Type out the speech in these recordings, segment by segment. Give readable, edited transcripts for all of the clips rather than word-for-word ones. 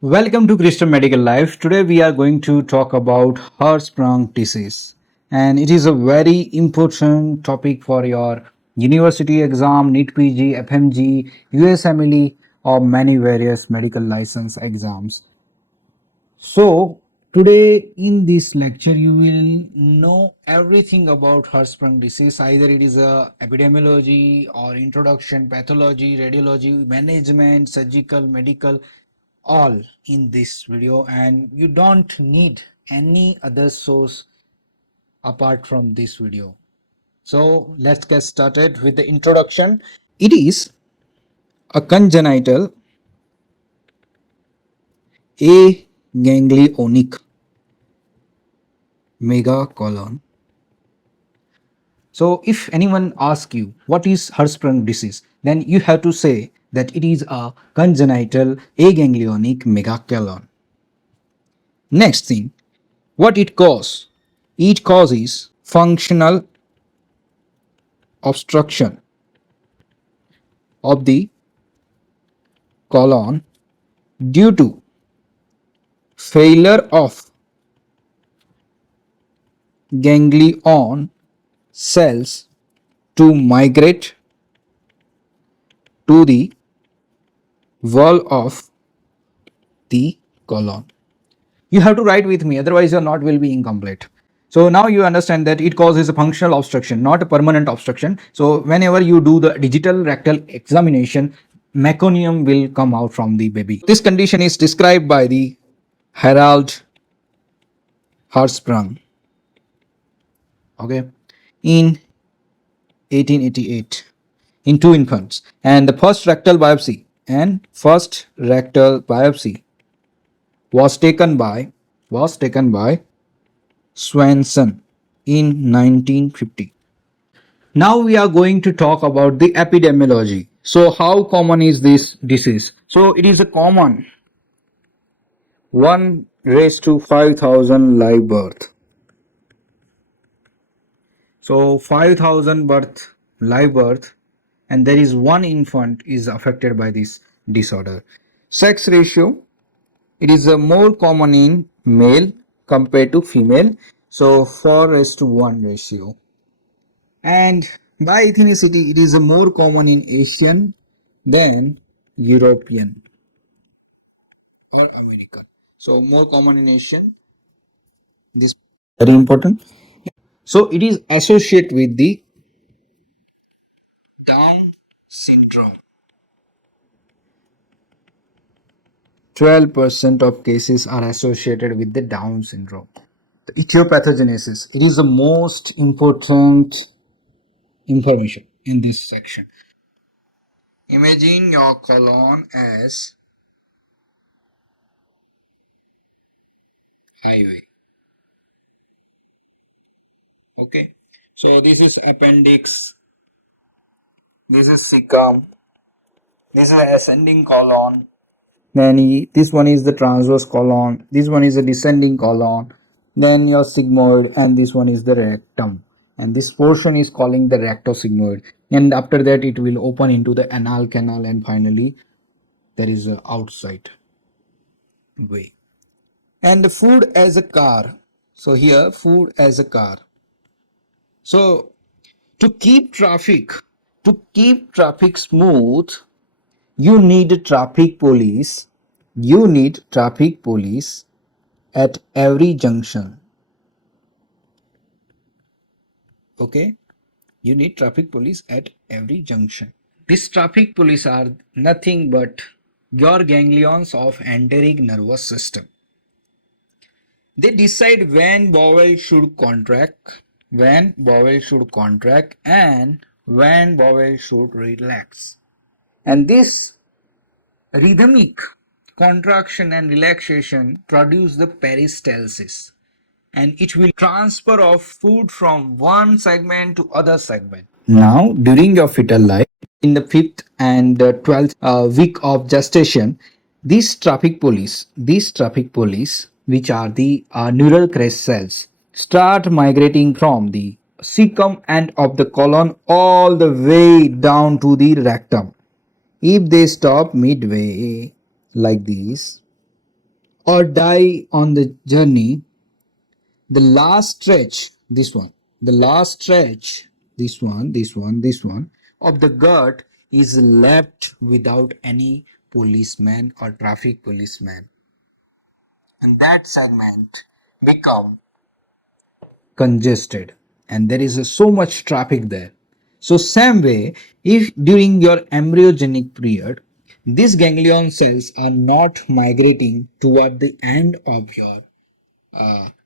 Welcome to Christian Medical Life. Today we are going to talk about Hirschsprung disease, and it is a very important topic for your university exam, NEET PG, FMG, USMLE, or many various medical license exams. So today in this lecture you will know everything about Hirschsprung disease. Either it is a epidemiology or introduction, pathology, radiology, management, surgical, medical, all in this video, and you don't need any other source apart from this video. So let's get started with the introduction. It is a congenital aganglionic megacolon. So if anyone asks you what is Hirschsprung disease, then you have to say that it is a congenital aganglionic megacolon. Next thing, what it causes? It causes functional obstruction of the colon due to failure of ganglion cells to migrate to the wall of the colon. You have to write with me, otherwise your note will be incomplete. So now you understand that it causes a functional obstruction, not a permanent obstruction. So whenever you do the digital rectal examination, meconium will come out from the baby. This condition is described by the Harald Hirschsprung, okay, in 1888 in two infants, and the first rectal biopsy was taken by Swanson in 1950. Now we are going to talk about the epidemiology. So how common is this disease? So it is a common 1 raised to 5,000 live birth. So 5,000 live birth, and there is one infant is affected by this disorder. Sex ratio, it is a more common in male compared to female. So 4:1 ratio. And by ethnicity, it is a more common in Asian than European or American. So more common in Asian. This very important. So it is associated with the Down syndrome. 12% of cases are associated with the Down syndrome. The etiopathogenesis, it is the most important information in this section. Imagine your colon as highway. Okay, so this is appendix, this is cecum, this is ascending colon, then this one is the transverse colon, this one is the descending colon, then your sigmoid, and this one is the rectum, and this portion is calling the rectosigmoid, and after that it will open into the anal canal, and finally there is a outside way. And the food as a car, so here food as a car. So to keep traffic smooth, you need traffic police at every junction. Okay, you need traffic police at every junction. These traffic police are nothing but your ganglions of enteric nervous system. They decide when bowel should contract, and when bowel should relax. And this rhythmic contraction and relaxation produce the peristalsis, and it will transfer of food from one segment to other segment. Now, during your fetal life, in the 5th and 12th week of gestation, these traffic police, which are the neural crest cells, start migrating from the cecum end of the colon all the way down to the rectum. If they stop midway like this, or die on the journey, the last stretch, this one, the last stretch, this one of the gut is left without any policeman or traffic policeman, and that segment become congested, and there is so much traffic there. So same way, if during your embryogenic period these ganglion cells are not migrating toward the end of your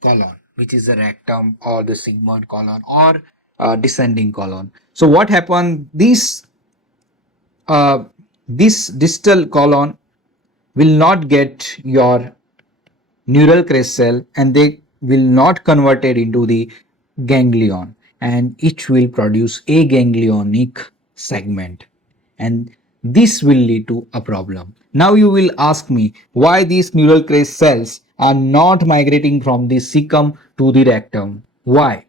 colon, which is the rectum or the sigmoid colon or descending colon. So what happened? This distal colon will not get your neural crest cell, and they will not convert it into the ganglion, and it will produce a ganglionic segment, and this will lead to a problem. Now you will ask me why these neural crest cells are not migrating from the cecum to the rectum. Why?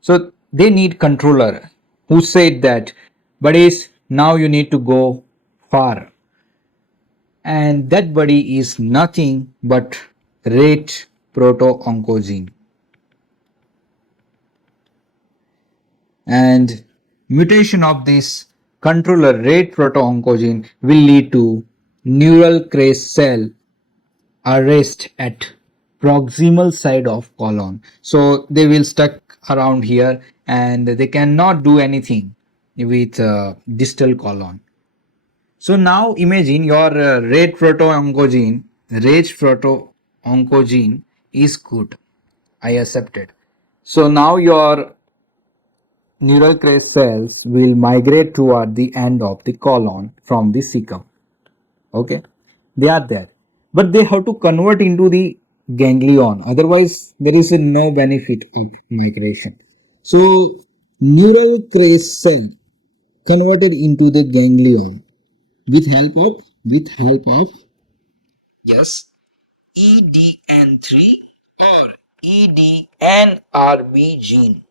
So they need controller who said that, buddies, now you need to go far, and that body is nothing but rate proto-oncogene, and mutation of this controller rate proto-oncogene will lead to neural crest cell arrest at proximal side of colon, so they will stuck around here and they cannot do anything with distal colon. So now imagine your rate proto-oncogene is good. I accepted. So now your neural crest cells will migrate toward the end of the colon from the cecum. Okay, they are there, but they have to convert into the ganglion. Otherwise, there is no benefit of migration. So neural crest cell converted into the ganglion with help of yes, EDN3 or EDNRB gene,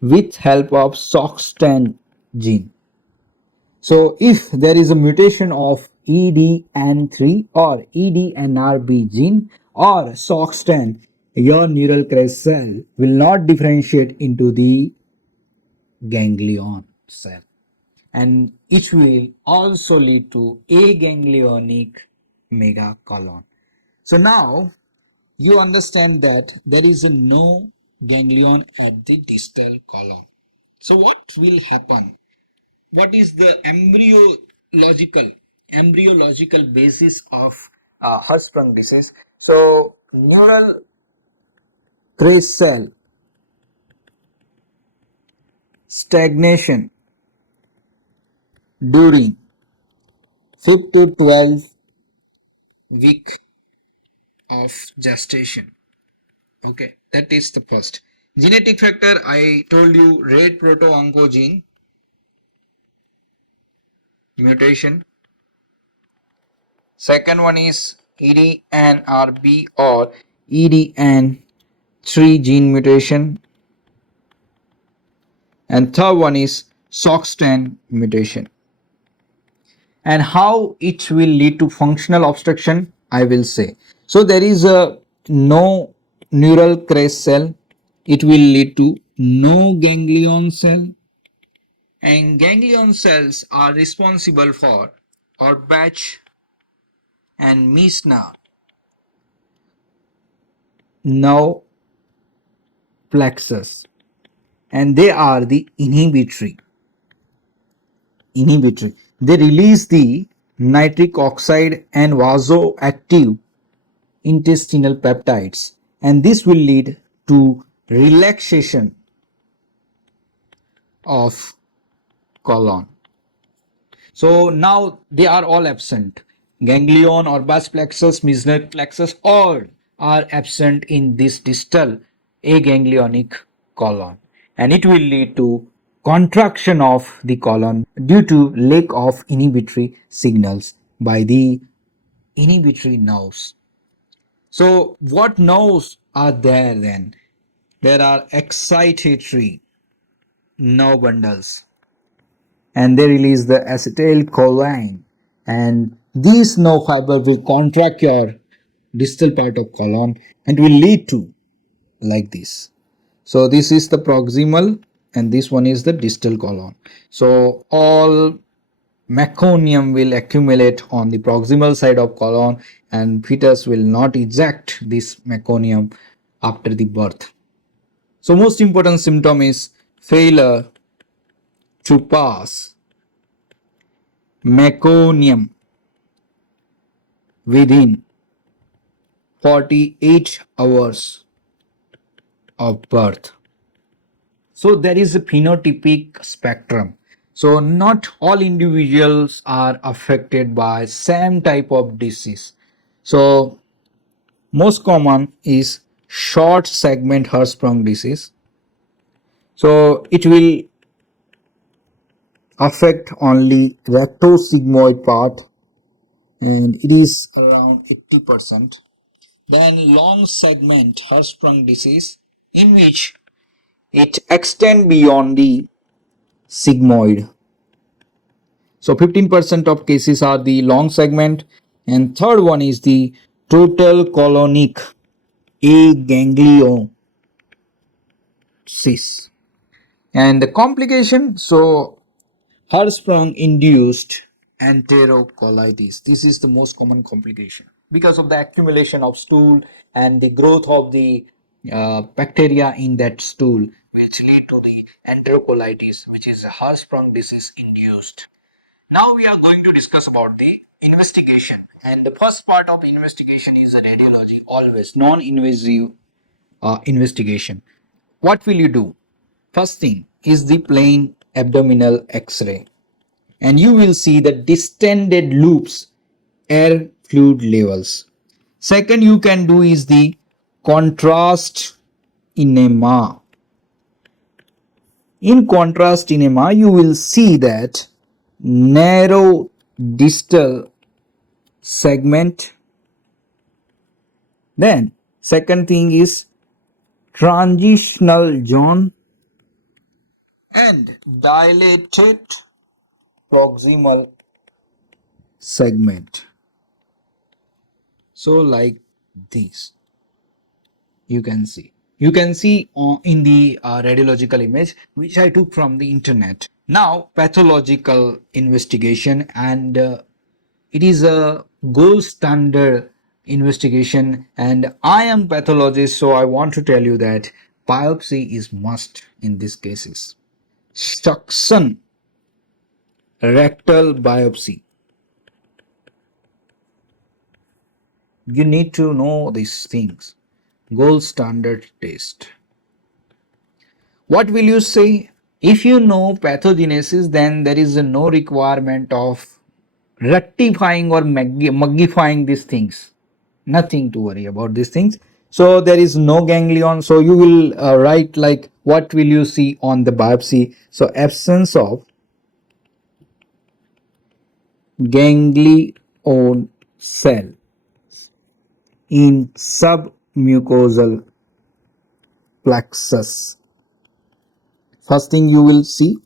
with help of SOX10 gene. So if there is a mutation of EDN3 or EDNRB gene or SOX10, your neural crest cell will not differentiate into the ganglion cell, and it will also lead to aganglionic megacolon. So now you understand that there is no ganglion at the distal colon. So what will happen? What is the embryological basis of Hirschsprung disease? So neural crest cell stagnation during 5 to 12 week of gestation. Okay, that is the first. Genetic factor, I told you, rate proto-oncogene mutation. Second one is EDNRB or EDN3 gene mutation. And third one is SOX10 mutation. And how it will lead to functional obstruction, I will say. So there is a no neural crest cell. It will lead to no ganglion cell. And ganglion cells are responsible for Orbach and Misna now plexus, and they are the inhibitory. They release the nitric oxide and vasoactive intestinal peptides, and this will lead to relaxation of colon. So now they are all absent. Ganglion or vas plexus, Meissner plexus, all are absent in this distal aganglionic colon, and it will lead to contraction of the colon due to lack of inhibitory signals by the inhibitory nerves. So what nerves are there then? There are excitatory nerve bundles, and they release the acetylcholine, and these nerve fiber will contract your distal part of colon and will lead to like this. So this is the proximal and this one is the distal colon. So all meconium will accumulate on the proximal side of colon and fetus will not eject this meconium after the birth. So most important symptom is failure to pass meconium within 48 hours of birth. So there is a phenotypic spectrum. So not all individuals are affected by same type of disease. So most common is short segment Hirschsprung disease. So it will affect only rectosigmoid part and it is around 80%. Then long segment Hirschsprung disease in which it extend beyond the sigmoid. So 15% of cases are the long segment and third one is the total colonic agangliosis. And the complication, so Hirschsprung induced enterocolitis. This is the most common complication because of the accumulation of stool and the growth of the bacteria in that stool, which lead to the enterocolitis, which is a Hirschsprung disease induced. Now we are going to discuss about the investigation, and the first part of investigation is a radiology, always non-invasive investigation. What will you do? First thing is the plain abdominal X-ray, and you will see the distended loops, air fluid levels. Second, you can do is the contrast enema. In contrast enema, you will see that narrow distal segment. Then second thing is transitional zone and dilated proximal segment. So like this you can see in the radiological image which I took from the internet. Now pathological investigation, and it is a gold standard investigation, and I am pathologist, so I want to tell you that biopsy is must in these cases. Suction rectal biopsy, you need to know these things. Gold standard test. What will you say? If you know pathogenesis, then there is no requirement of rectifying or muggifying these things. Nothing to worry about these things. So there is no ganglion. So you will write like what will you see on the biopsy? So absence of ganglion cell in submucosal plexus. First thing you will see.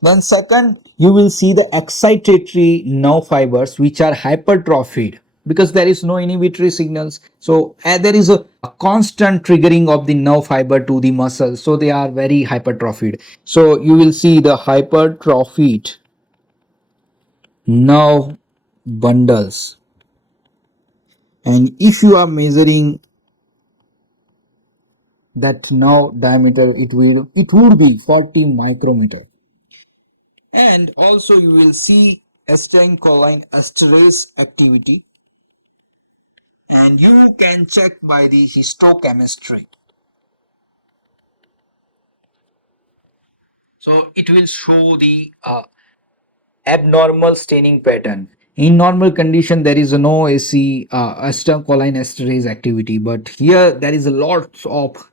Then second, you will see the excitatory nerve fibers which are hypertrophied because there is no inhibitory signals. So there is a constant triggering of the nerve fiber to the muscle. So they are very hypertrophied. So you will see the hypertrophied nerve bundles. And if you are measuring that nerve diameter, it would be 40 micrometer. And also you will see acetylcholine esterase activity, and you can check by the histochemistry. So it will show the abnormal staining pattern. In normal condition, there is no AC acetylcholine esterase activity, but here there is a lot of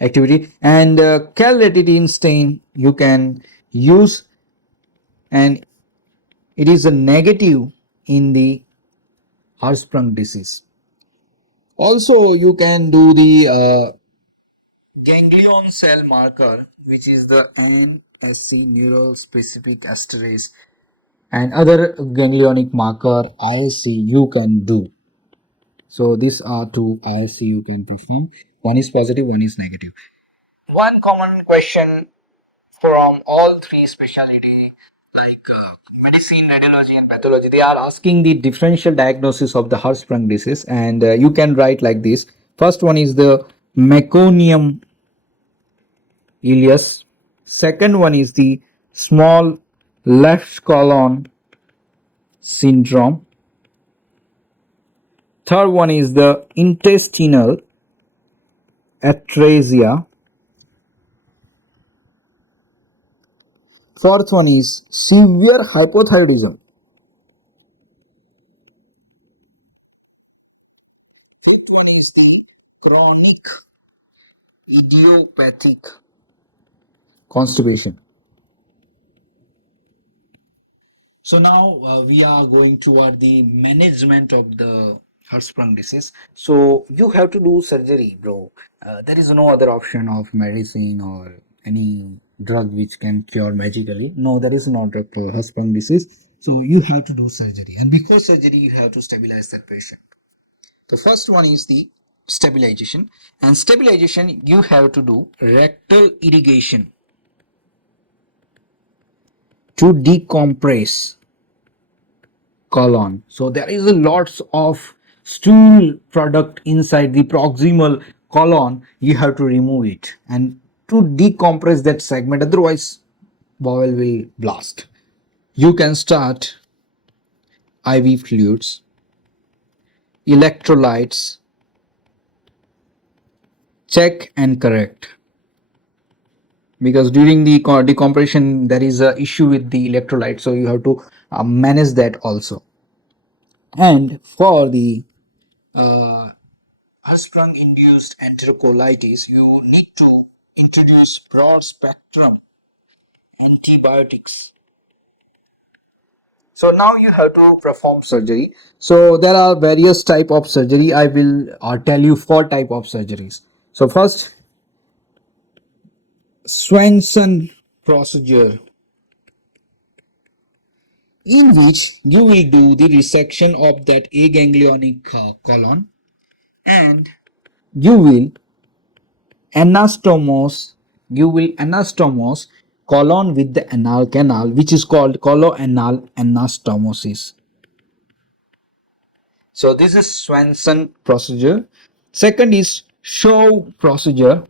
activity, and calretitin stain you can use, and it is a negative in the Hirschsprung disease. Also, you can do the ganglion cell marker, which is the NSC neural specific esterase, and other ganglionic marker IC you can do. So these are two ISC you can perform. One is positive, one is negative. One common question from all three specialty like medicine, radiology, and pathology, they are asking the differential diagnosis of the Hirschsprung disease, and you can write like this. First one is the meconium ileus. Second one is the small left colon syndrome. Third one is the intestinal atresia. Fourth one is severe hypothyroidism. Fifth one is the chronic idiopathic constipation. So now we are going toward the management of the Hirschsprung disease. So you have to do surgery, bro. There is no other option of medicine or any drug which can cure magically. No, there is no drug for Hirschsprung disease. So you have to do surgery, and before surgery, you have to stabilize that patient. The first one is the stabilization, and stabilization you have to do rectal irrigation to decompress colon. So there is a lots of stool product inside the proximal colon. You have to remove it and to decompress that segment, otherwise bowel will blast. You can start IV fluids, electrolytes, check and correct, because during the decompression there is a issue with the electrolyte, so you have to manage that also. And for the uh, Hirschsprung induced enterocolitis, you need to introduce broad spectrum antibiotics. So now you have to perform surgery. So there are various type of surgery. I will tell you four type of surgeries. So first, Swanson procedure, in which you will do the resection of that aganglionic colon, and you will anastomose colon with the anal canal, which is called coloanal anastomosis. So this is Swanson procedure. Second is Shaw procedure,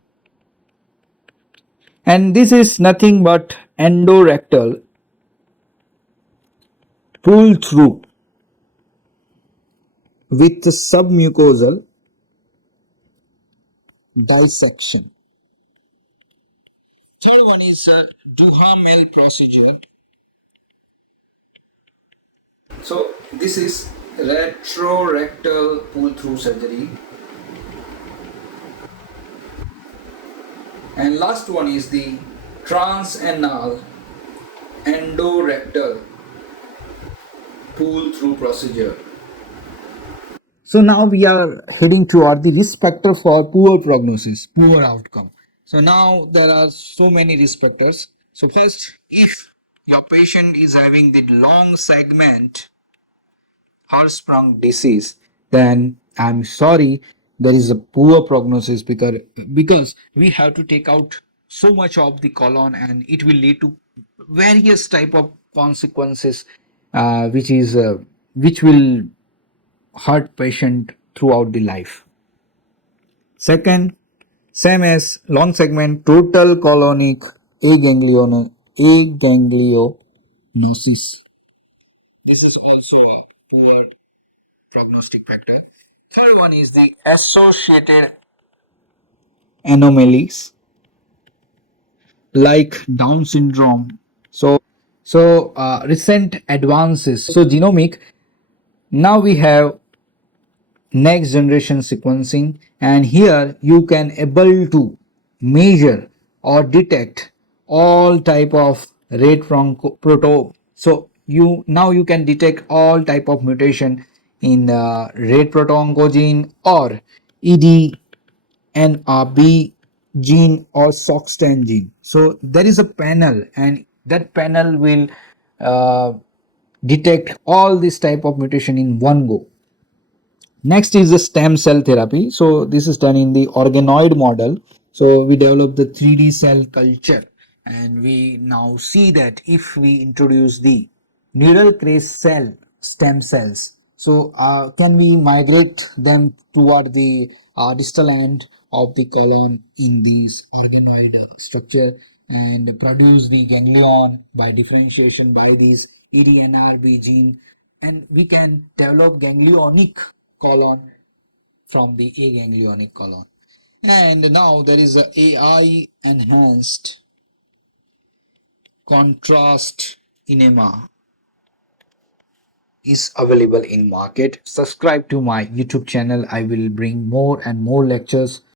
and this is nothing but endorectal pull through with submucosal dissection. Third one is Duhamel procedure. So this is retrorectal pull through surgery. And last one is the transanal endorectal pull through procedure. So now we are heading toward the risk factor for poor prognosis, poor outcome. So now there are so many risk factors. So first, if your patient is having the long segment Hirschsprung disease, then I'm sorry, there is a poor prognosis, because we have to take out so much of the colon, and it will lead to various type of consequences, which will hurt patient throughout the life. Second, same as long segment total colonic aganglionosis. This is also a poor prognostic factor. Third one is the associated anomalies like Down syndrome. So recent advances. So genomic. Now we have next generation sequencing, and here you can able to measure or detect all type of rate from proto. So you can detect all type of mutation in the rate proto-oncogene or EDNRB gene or SOX10 gene. So there is a panel, and that panel will uh, detect all this type of mutation in one go. Next is the stem cell therapy. So this is done in the organoid model. So we develop the 3D cell culture, and we now see that if we introduce the neural crest cell stem cells, so can we migrate them toward the distal end of the colon in this organoid structure and produce the ganglion by differentiation by these EDNRB gene, and we can develop ganglionic colon from the aganglionic colon. And now there is a AI enhanced contrast enema is available in market. Subscribe to my YouTube channel. I will bring more and more lectures